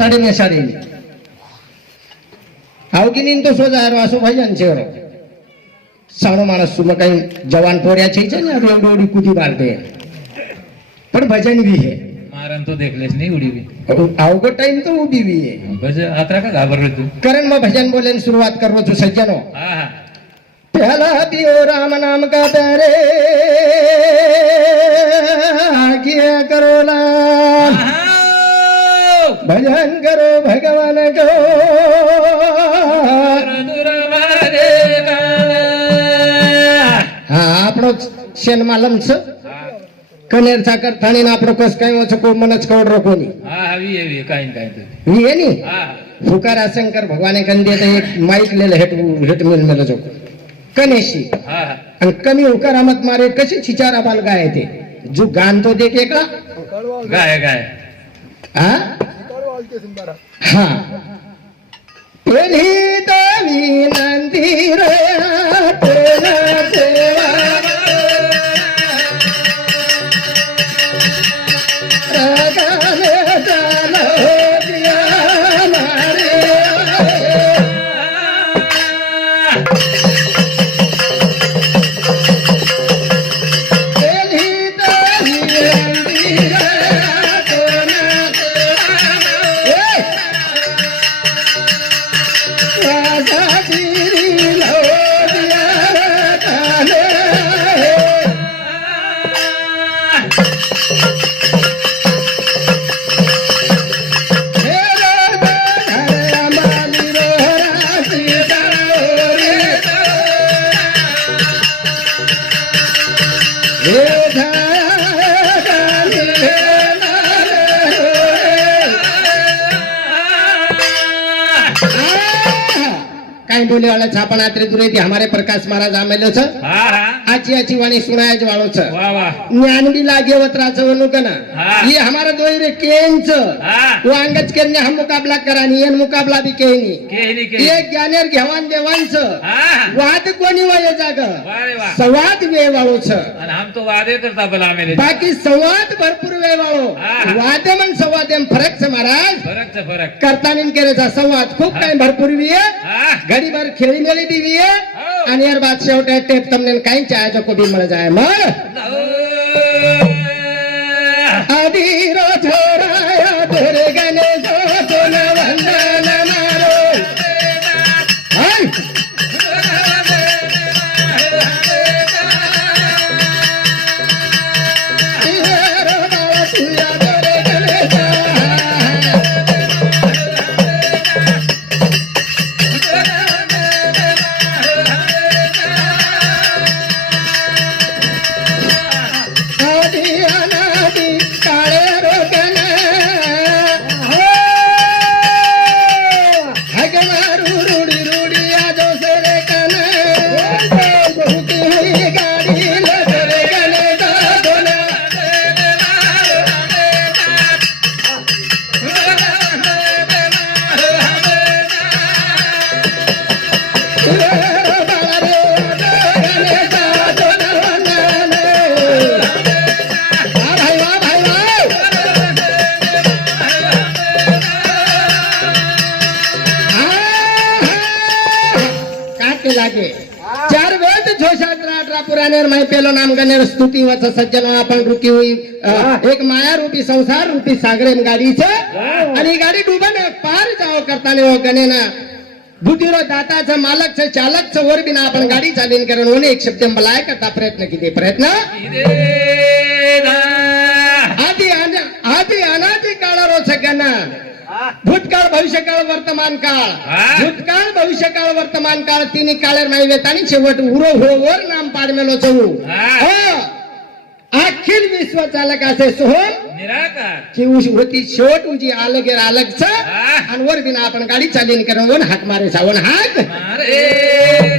साडे में साडे आवकीनी तो सोजा आसो भजन છે સાણો માણસ સુમ કઈ જવાન પોર્યા છે ને રોડી કૂદી બાળતે પણ ભજન भी है मारन तो देख लेस नहीं उड़ी भी आवगो टाइम तो उभी भी है भजन आतरा का घाबर तू करण में भजन बोले शुरुआत करो तो सज्जनो हां हां पहला पियो राम नाम का तारे आज्ञा करो ला भजन करो भगवान को हाँ આપણો શેન માલમ છે કનેર સાકર થાણી ના આપણો કસ કાયો છે કો મનજ કવડ રખોની હા આવી એવી કાઈ કાઈ વી એની હા ફુકારા શંકર ભગવાને કંદે તો એક માઈક લે હેટ હેટ મિલ મેલો જો कनेशी हाँ आणि कमी होकर मत मारे कशी छिचारा बाल गाय ते जो गान तो देखे का गाय गाय हाँ हाँ पेली तवी नंदी रे तेरा देवा रागाने जानो दिया मारे बोले वाला छापण आत्रे दुरे थी हमारे प्रकाश महाराज आमेलो छ हां हां आची आची वाणी सुनाय ज वाळो छ वाह वाह ज्ञान भी लागे वत्राच वनु कना ये हमारा दोयरे केन छ वो अंगच करने हम मुकाबला करानी ये मुकाबला भी केनी केनी ये ज्ञानेर घेवान देवान छ वाद कोणी वाये जाग वारे वाह संवाद वे वाळो छ आणि हम तो वादे करता भला आमेले बाकी संवाद भरपूर वे वाळो वाद मन संवाद एम फरक छ महाराज फरक करतानीन केरेचा संवाद खूप काय भरपूर भी है घडी भर खेळी मेली भी है आणि यार बात शेवटे टेप तमने काही चाहायचं को भी मिळ जाय मग आधी रोज राया तेरे गने जो सोन वंदन मारो हाय लागे चार वेद जोशात्रा पुराणेर माय पेलो नाम गनेर स्तुति वच सज्जन आपण रुकी हुई एक माया रूपी संसार रूपी सागरेन गाडी छ आणि गाडी डुबन पार जाओ करताने वो गनेना बुद्धिरो दाताचा मालक छ चालक छ वर बिना आपण गाडी चालीन करून ओने एक शब्द मलाय करता प्रयत्न किती प्रयत्न आदि अनादि काळारो छ गना भूतकाळ भविष्यकाळ वर्तमान काळ भूतकाळ भविष्यकाळ वर्तमान काळ तिन्ही काळेर माई वेतानी शेवट उरो होवर नाम पाडमेलो चऊ अखिल विश्व चालक असे सोहम निराकार की होती शेवट उजी अलगेर अलग छ आणि वर बिना आपण गाडी चालीन करून वन हात मारे सावन हात मारे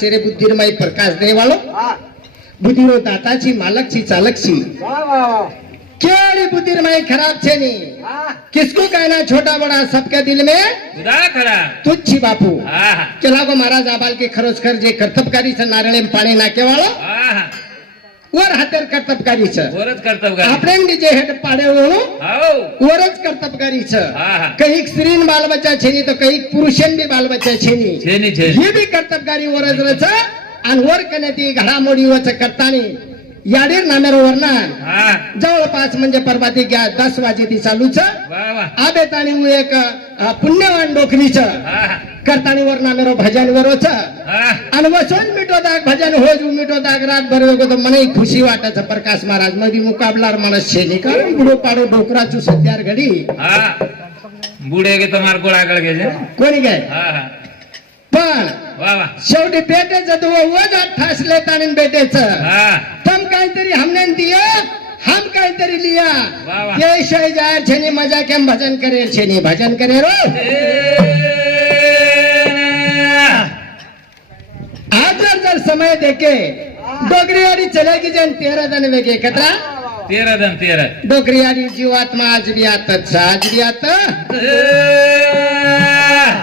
શેરે બુદ્ધિરમય પ્રકાશ દેવાળો બુદ્ધિનો દાતાજી માલકજી ચાલકજી केड़ी बुद्धिरमय खराब छे नी किसको कहना छोटा बड़ा सबके दिल में जुदा खरा तुच्छी बापू आहा केला को महाराज आबाल के खरोचकर जे कर्तबकारी છે નારણે પાણી નાકે વાળો आहा वर हातेर कर्तबकारी છે वरच कर्तव्य આપણે જે હેડ પાડે વાળો हाओ वरच कर्तबकारी છે आहा કઈક સ્ત્રીન બાલ બચ્ચા છે ની તો કઈક પુરુષન બી બાલ બચ્ચા છે ની छेनी छे ये बी कर्तबकारी वरच रच आणि वर कने ती घडामोडी वच करतानी याडीर नामेर वरना हा जवळपास म्हणजे परवाती घ्या 10 वाजे ती चालू छ वाह वाह आबेतानी હું એક પુણ્યવાન ડોકરી છે आहा કરતાની વરના મેરો ભજન વરો છે हा અને વસોન મીઠો દાગ ભજન હોજ મીઠો દાગ રાત ભર વેગો તો મને ખુશી વાટે છે પ્રકાશ મહારાજ મધી મુકાબલાર માણસ છે ની કારણ બુડો પાડો ડોકરા છું સત્યાર ઘડી हा बूढ़े के तुम्हार गोड़ आगळ गे छे कोणी गाय हा हा पण वाह वाह शेवटी पेटे जदव वज ठास लेतानी बेटेच हा तम काहीतरी हमने दिया हम काहीतरी लिया वाह वाह ये शय जाय છે ની મજા કેમ ભજન કરે છે ની ભજન કરે રો आज जर समय देके डोगरीवारी चलेगी जन 13 दिन वेगे कतरा 13 डोगरीवारी जीवात्मा आज भी आता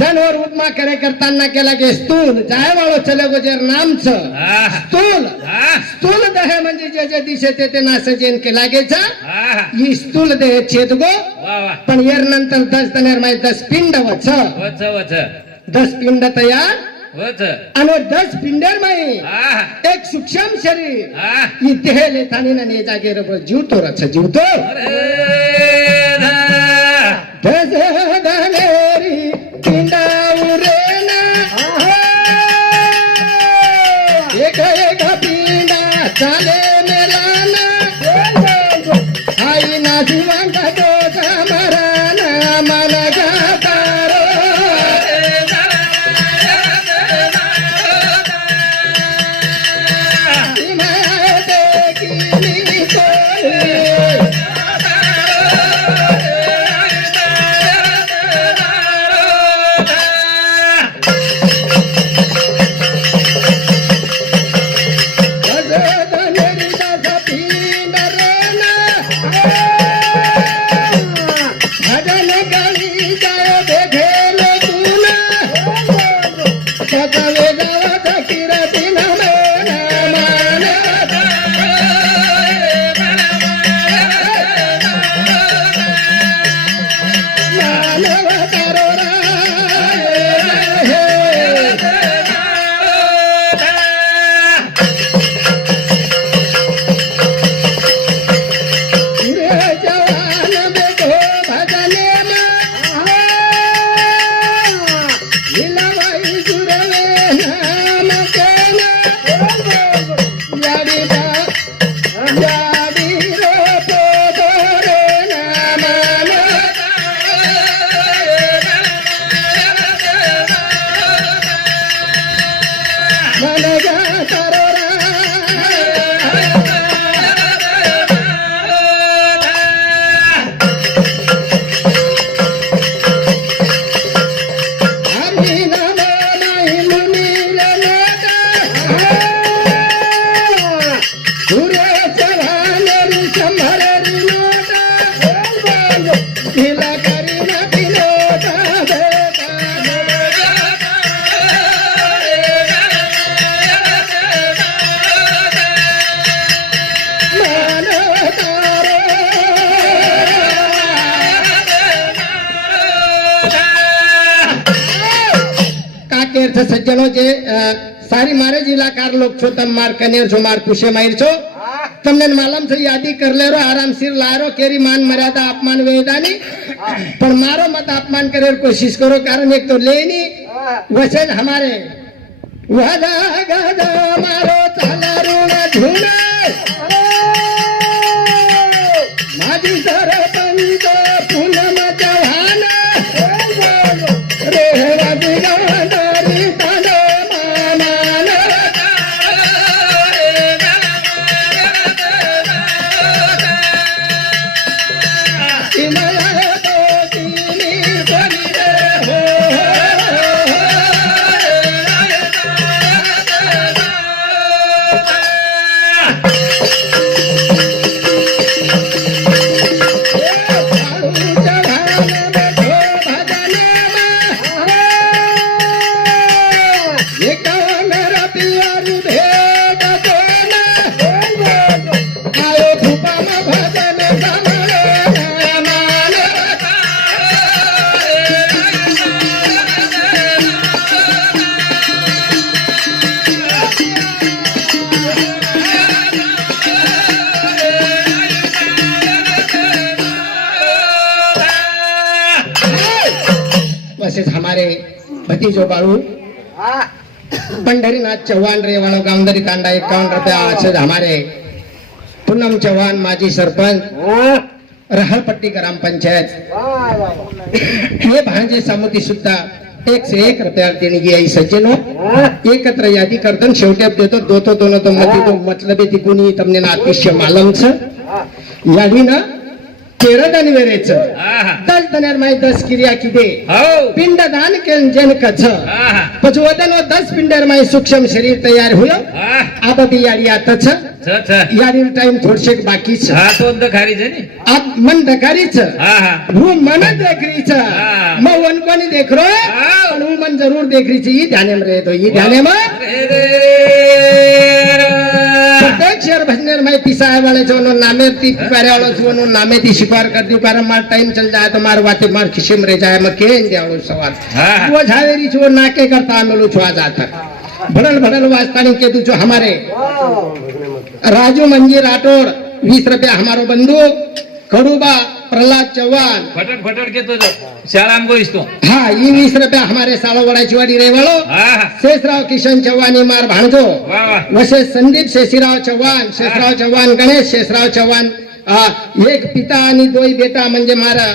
जनवर उद्मा करे करताना केला गे स्थूल जाय वाळो चले गोजेर नाम छ हा स्थूल हा स्थूल देह म्हणजे जे जे दिशे ते नासजेन के लागेचा हा ही स्थूल देह छेदगो वाह वाह पण येर नंतर 10 दनेर माय 10 पिंड वच वच वच 10 पिंड तयार वच आणि 10 पिंडर माय हा एक सूक्ष्म शरीर हा ही देह लेतानी ना ने जागे जीवतो रच जीवतो अरे धा दस दनेरी पिंडाउरे ना एक एक पिंडा चाले मेलाना आई ना जीवांका तो मराना मन गातारो સજ્જનો જે સારી મારે જ ઇલાકાર લોક છો તમ માર કનેર છો માર કુશે માર છો તમને માલમ છે યાદી કર લેરો આરામ સિર લારો કેરી માન મર્યાદા અપમાન વેદાની પણ મારો મત અપમાન કરે કોશિश करो कारण एक तो लेनी वचन हमारे वादा गादा मारो चाला ऋण धुना माझी सरपंच पूनम चव्हाण रेहवादी गांधारी ताने मामान इमया तो तिनी बनी रे हो हमारे भतीजो बाळू पंढरीनाथ चौहान रेवाड़ो गांवदरी तांडा 51 रुपया आज हमारे पूनम चौहान माजी सरपंच रहलपट्टी ग्राम पंचायत हे भांजे सामुती सुद्धा 101 रुपया देणगी आहे सज्जनो एकत्र यादी करतो शेवटी देतो दोतो दोनो तो मती तो मतलब ती कोणी તમને अतिशय मालम छ यादी ना 13 जानेवारीच आहा. 10 जानेवारी 10 क्रिया की दे हो पिंडदान केलं जन कछ आहा. પછી વદનો 10 પિંડર માં સૂક્ષ્મ શરીર તૈયાર હોયો हा આ બધી યારી આ તછ छ छ યારી ટાઈમ થોડશેક બાકી છે हा तो खारी છે ને આ મન ધકારી છે हा हा હું મન દેખરી છે હા. मैं वन को नहीं देख रो હા. પણ હું મન જરૂર देख रही છે ઈ ધ્યાને में रहे तो ઈ ધ્યાने में प्रत्येक शेर भजनेर में पिसाए वाले जो नो नामे ती करे वालो जो नो नामे ती शिकार कर दी पर मार टाइम चल जाए तो मार वाते मार खिसे में रह जाए मैं के देवलो सवाल हा हा वो झावेरी जो नाके करता मेलू छुआ जाता भड़ल भड़ल वास्तानी के तू जो हमारे राजू मंजी राठौड़ 20 रुपया हमारो बंधु खड़ूबा प्रहलाद चौहान फटट फटट के तो शाळा में गोईस तो हाँ ये 20 रुपया हमारे सालो वड़ा चिवाड़ी रहे वालो हा हा शेषराव किशन चौहान मार भाणजो वाह वाह वसे संदीप शेषराव चौहान शेषराव चौहान गणेश शेषराव चौहान एक पिता आणि 2 बेटा म्हणजे मारा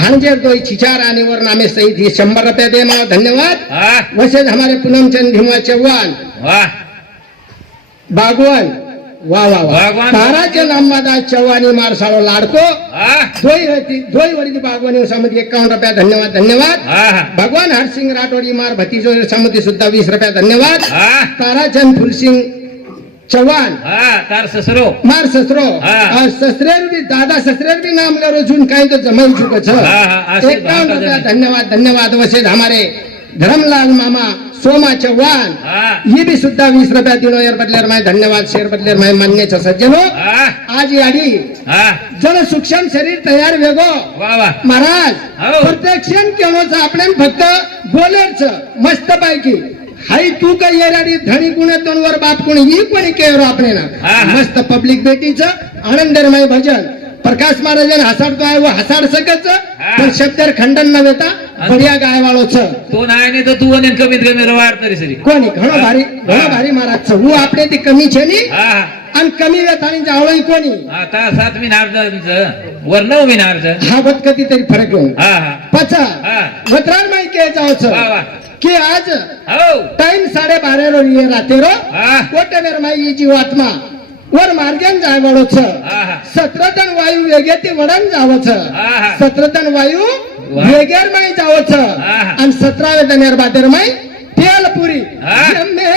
भाणजेर 2 छिचार आणि वर नामे सहित 100 रुपया दे मला धन्यवाद हा वसे हमारे पूनमचंद भीमा चौहान वाह बागवान वाह वाह वाह बागवान. ताराचे नामदास चौहानी मार सालो लाडको हा दोई वरी बागवानी समिति 51 रुपया धन्यवाद धन्यवाद हा हा भगवान हरसिंह राठोड़ी मार भतीजो समिति सुद्धा 20 रुपया धन्यवाद हा ताराचंद फुलसिंह चौहान हा तार ससरो मार ससरो हाँ. ससरेर भी दादा ससरेर भी नाम करो जुन कहीं तो जमाई चुके छ हाँ, हाँ, आशीर्वाद 51 रुपया का धन्यवाद धन्यवाद वैसे हमारे धर्मलाल मामा सोमा चौहान हा ये भी सुद्धा 20 रुपया दिनो यार बदलेर में धन्यवाद शेर बदलेर में मान्य छ सज्जनो हा आज याडी हा जन सूक्ष्म शरीर तयार वेगो वाह वाह महाराज हो. प्रत्येक क्षण केवळ आपण फक्त बोलेच मस्त पैकी हाई तू काय येराडी धणी गुणे तोंडवर बाप कोणी ही कोणी केवळ आपण ना हा. मस्त पब्लिक बेटीच आनंदमय भजन प्रकाश महाराजन हसाडतो आहे वो हसाड सकच पण शब्दर खंडन न देता बढिया गाय वाळो छ तो नाही ने तो तू आणि कमीत कमी रवाड तरी सरी कोणी घणो भारी महाराज छ वो आपले ती कमी छे नी हा हा आणि कमी वेतानी जावळी कोणी आता 7 मिनार वर 9 मिनार हा बत कधी तरी फरक येऊन हा हा पचा हा. वत्रार माई के जाओ छ वाह वाह की आज हो टाइम 12:30 रो ये राते रो हा कोटेवेर माई जीवात्मा वर मार्गेन जाय वाळो छ हा हा 17 टन वायू वेगे ते वडन जावो छ हा. 17 टन वायू वाह. वेगेर माई जावो छ हा. आणि 17 टनेर बातेर माई तेलपुरी हा. जम्मे